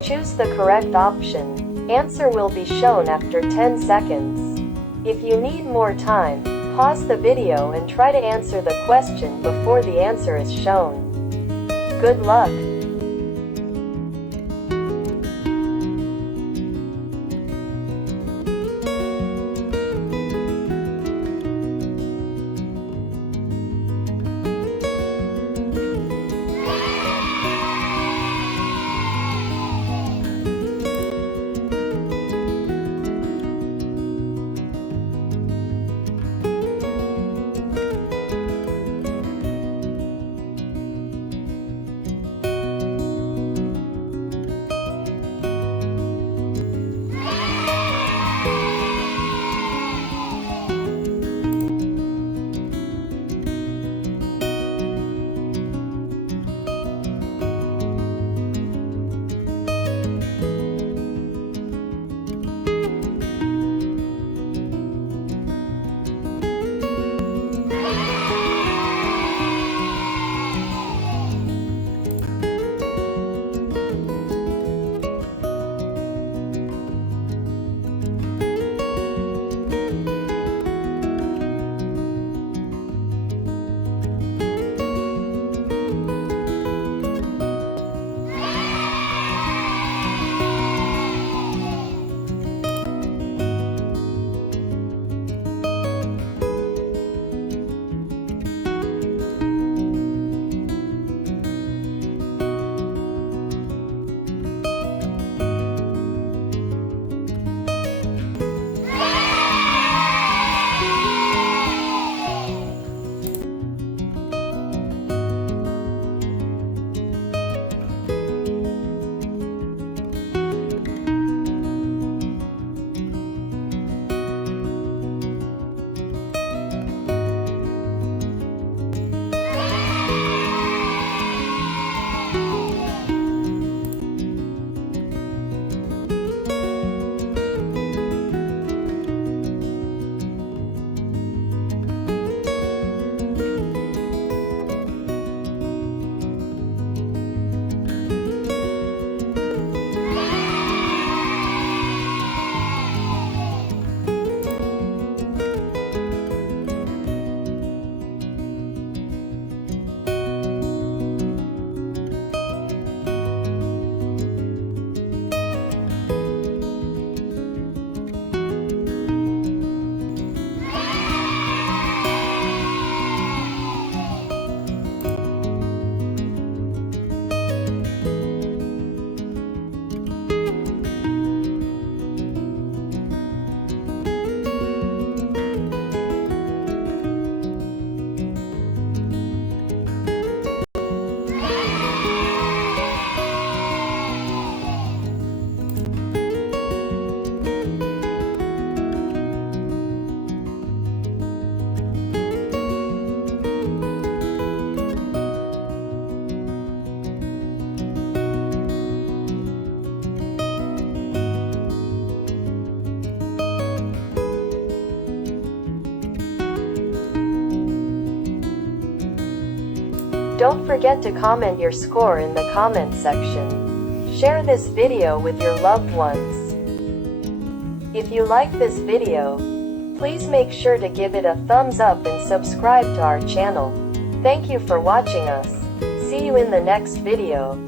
Choose the correct option. Answer will be shown after 10 seconds. If you need more time, pause the video and try to answer the question before the answer is shown. Good luck! Don't forget to comment your score in the comment section. Share this video with your loved ones. If you like this video, please make sure to give it a thumbs up and subscribe to our channel. Thank you for watching us. See you in the next video.